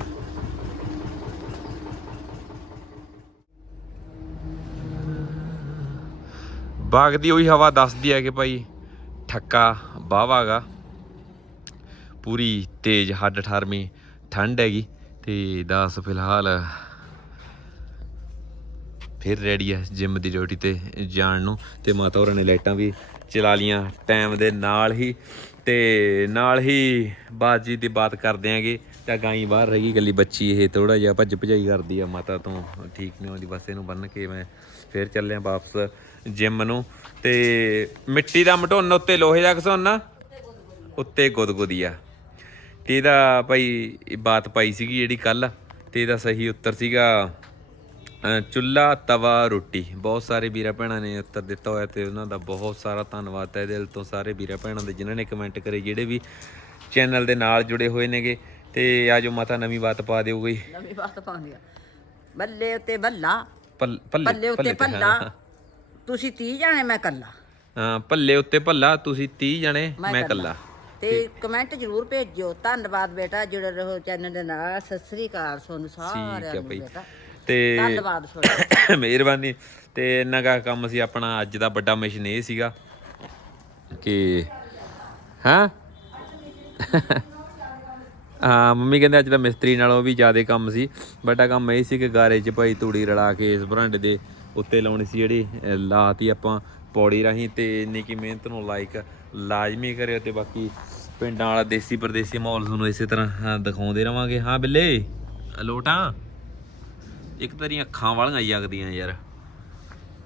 ਬਾਗ ਦੀ ਉਹੀ ਹਵਾ ਦੱਸਦੀ ਹੈ ਕਿ ਭਾਈ ਠੱਕਾ ਬਾਵਾਗਾ ਪੂਰੀ ਤੇਜ਼, ਹੱਡ ਠਾਰਮੀ ਠੰਡ ਹੈਗੀ ਤੇ ਦੱਸ ਫਿਲਹਾਲ ਫਿਰ ਰੈਡੀ ਹੈ ਜਿਮ ਦੀ ਡਿਊਟੀ ਤੇ ਜਾਣ ਨੂੰ ਤੇ ਮਾਤਾ ਹੋਰਾਂ ਨੇ ਲਾਈਟਾਂ ਵੀ ਚਲਾ ਲੀਆਂ ਟਾਈਮ ਦੇ ਨਾਲ ਹੀ ਤੇ ਨਾਲ ਹੀ ਬਾਜੀ ਦੀ ਬਾਤ ਕਰਦੇ ਆਂਗੇ। ਤਾਂ ਗਾਈ ਬਾਹਰ ਰਹਿ ਗਈ ਗੱਲੀ ਬੱਚੀ ਇਹ ਥੋੜਾ ਜਿਹਾ ਭੱਜ ਭਜਾਈ ਕਰਦੀ ਆ ਮਾਤਾ ਤੋਂ, ਠੀਕ ਨਹੀਂ ਆਉਂਦੀ, ਬਸ ਇਹਨੂੰ ਬੰਨ ਕੇ ਮੈਂ ਫਿਰ ਚੱਲਿਆ ਵਾਪਸ ਜਿਮ ਨੂੰ। ਤੇ ਮਿੱਟੀ ਦਾ ਮਟੋਨ ਉੱਤੇ ਲੋਹੇ ਦਾ ਘਸੋਨਾ? ਉੱਤੇ ਗੁਦਗੁਦੀਆ ਆ। ਤੇ ਇਹਦਾ ਭਾਈ ਬਾਤ ਪਾਈ ਸੀਗੀ ਜਿਹੜੀ ਕੱਲ ਤੇ ਇਹਦਾ ਸਹੀ ਉੱਤਰ ਸੀਗਾ ਅ, ਚੁੱਲ੍ਹਾ ਤਵਾ ਰੋਟੀ। ਬਹੁਤ ਸਾਰੇ ਵੀਰਾਂ ਭੈਣਾਂ ਨੇ ਉੱਤਰ ਦਿੱਤਾ ਹੋਇਆ ਤੇ ਉਹਨਾਂ ਦਾ ਬਹੁਤ ਸਾਰਾ ਧੰਨਵਾਦ ਹੈ। ਦਿਲ ਤੋਂ ਸਾਰੇ ਵੀਰਾਂ ਭੈਣਾਂ ਦੇ ਜਿਨ੍ਹਾਂ ਨੇ ਕਮੈਂਟ ਕਰੇ ਜਿਹੜੇ ਵੀ ਚੈਨਲ ਦੇ ਨਾਲ ਜੁੜੇ ਹੋਏ ਨੇਗੇ। ਤੇ ਆਜੋ ਮਾਤਾ ਨਵੀਂ ਬਾਤ ਪਾ ਦਿਓ ਕੋਈ। ਨਵੀਂ ਬਾਤ ਪਾਉਂਦੀ ਆ। ਬੱਲੇ ਉੱਤੇ ਬੱਲਾ। ਪੱਲ- ਪੱਲੇ ਉੱਤੇ। ਤੁਸੀਂ 30 ਜਾਣੇ ਮੈਂ ਕੱਲਾ ਹਾਂ ਉੱਤੇ ਭੱਲਾ ਤੁਸੀਂ 30 ਜਣੇ ਮੈਂ ਇਕੱਲਾ। ਤੇ ਕਮੈਂਟ ਜ਼ਰੂਰ ਭੇਜਿਓ। ਧੰਨਵਾਦ ਬੇਟਾ ਜੁੜੇ ਰਹੋ ਚੈਨਲ ਦੇ ਨਾਲ। ਸਤਿ ਸ੍ਰੀ ਅਕਾਲ ਤੁਹਾਨੂੰ ਠੀਕ ਸਾਰਿਆਂ ਨੂੰ ਬੇਟਾ। ਤੇ ਧੰਨਵਾਦ ਤੁਹਾਡਾ। ਮਿਹਰਬਾਨੀ। ਤੇ ਇੰਨਾ ਕਾ ਕੰਮ ਸੀ ਆਪਣਾ ਅੱਜ ਦਾ ਵੱਡਾ ਮਿਸ਼ਨ ਇਹ ਸੀਗਾ ਕਿ ਹਾਂ? ਹਾਂ ਮੰਮੀ ਕਹਿੰਦੇ ਅੱਜ ਦਾ ਮਿਸਤਰੀ ਨਾਲੋਂ ਵੀ ਜ਼ਿਆਦਾ ਕੰਮ ਸੀ ਵੱਡਾ ਕੰਮ ਇਹ ਸੀ ਕਿ ਗਾਰੇ 'ਚ ਭਾਈ ਤੂੜੀ ਰਲਾ ਕੇ ਇਸ ਬਰਾਂਡੇ ਦੇ ਉੱਤੇ ਲਾਉਣੀ ਸੀ ਜਿਹੜੀ ਲਾਤੀ ਆਪਾਂ ਪੌੜੀ ਰਾਹੀਂ ਤੇ ਇੰਨੀ ਕੀ ਮਿਹਨਤ ਨੂੰ ਲਾਈਕ ਲਾਜ਼ਮੀ ਕਰਿਓ ਤੇ ਬਾਕੀ ਪਿੰਡਾਂ ਵਾਲਾ ਦੇਸੀ ਪਰਦੇਸੀ ਮਾਹੌਲ ਤੁਹਾਨੂੰ ਇਸੇ ਤਰ੍ਹਾਂ ਦਿਖਾਉਂਦੇ ਰਵਾਂਗੇ। ਹਾਂ ਬਿੱਲੇ ਲੋਟਾਂ? ਇੱਕ ਤੇਰੀਆਂ ਅੱਖਾਂ ਵਾਲੀਆਂ ਜਗਦੀਆਂ ਯਾਰ।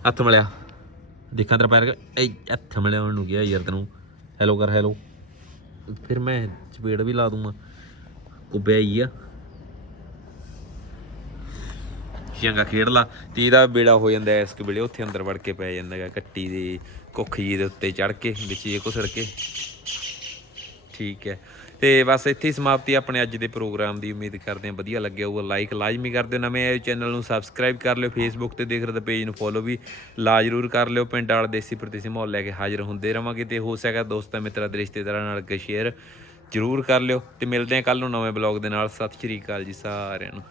ਹੱਥ ਮਿਲਿਆ। ਦੇਖਾਂ ਤੇਰਾ ਪੈਰ ਐ, ਹੱਥ ਮਿਲਿਆਉਣ ਉਹਨੂੰ ਗਿਆ ਯਾਰ ਤੈਨੂੰ। ਹੈਲੋ ਕਰ ਹੈਲੋ ਫਿਰ ਮੈਂ ਚਪੇੜ ਵੀ ਲਾ ਦੂੰਗਾ। ਕੁੱਬਿਆ ਹੀ ਆ। ਚੰਗਾ ਖੇਡ ਲਾ। ਤੇ ਇਹਦਾ ਬੇੜਾ ਹੋ ਜਾਂਦਾ ਇਸ ਵੇਲੇ, ਉੱਥੇ ਅੰਦਰ ਵੜ ਕੇ ਪੈ ਜਾਂਦਾ ਗਾ, ਕੱਟੀ ਦੀ, ਕੁੱਖ ਜੀ ਦੇ ਉੱਤੇ ਚੜ ਕੇ, ਵਿੱਚ ਜੇ ਘੁਸੜ ਕੇ ਠੀਕ ਹੈ। ਤੇ ਬਸ ਇੱਥੇ ਹੀ ਸਮਾਪਤੀ ਆਪਣੇ ਅੱਜ ਦੇ ਪ੍ਰੋਗਰਾਮ ਦੀ। ਉਮੀਦ ਕਰਦੇ ਹਾਂ ਵਧੀਆ ਲੱਗਿਆ ਹੋਊਗਾ। ਲਾਈਕ ਲਾਜ਼ਮੀ ਕਰ ਦਿਓ ਨਵੇਂ ਆਏ ਚੈਨਲ ਨੂੰ ਸਬਸਕ੍ਰਾਈਬ ਕਰ ਲਿਓ। ਫੇਸਬੁੱਕ ਤੇ ਦੇਖ ਰਹੇ ਤਾਂ ਪੇਜ ਨੂੰ ਫੋਲੋ ਵੀ ਲਾ ਜ਼ਰੂਰ ਕਰ ਲਿਓ। ਪਿੰਡ ਵਾਲਾ ਦੇਸੀ ਪ੍ਰਦੇਸੀ ਮਾਹੌਲ ਲੈ ਕੇ ਹਾਜ਼ਰ ਹੁੰਦੇ ਰਵਾਂਗੇ ਤੇ ਹੋ ਸਕਦਾ ਦੋਸਤਾਂ ਮਿੱਤਰਾਂ ਦੇ ਰਿਸ਼ਤੇਦਾਰਾਂ ਨਾਲ ਅੱਗੇ ਸ਼ੇਅਰ ਜ਼ਰੂਰ ਕਰ ਲਿਓ। ਤੇ ਮਿਲਦੇ ਹਾਂ ਕੱਲ ਨੂੰ ਨਵੇਂ ਬਲੌਗ ਦੇ ਨਾਲ। ਸਤਿ ਸ਼੍ਰੀ ਅਕਾਲ ਜੀ ਸਾਰਿਆਂ ਨੂੰ।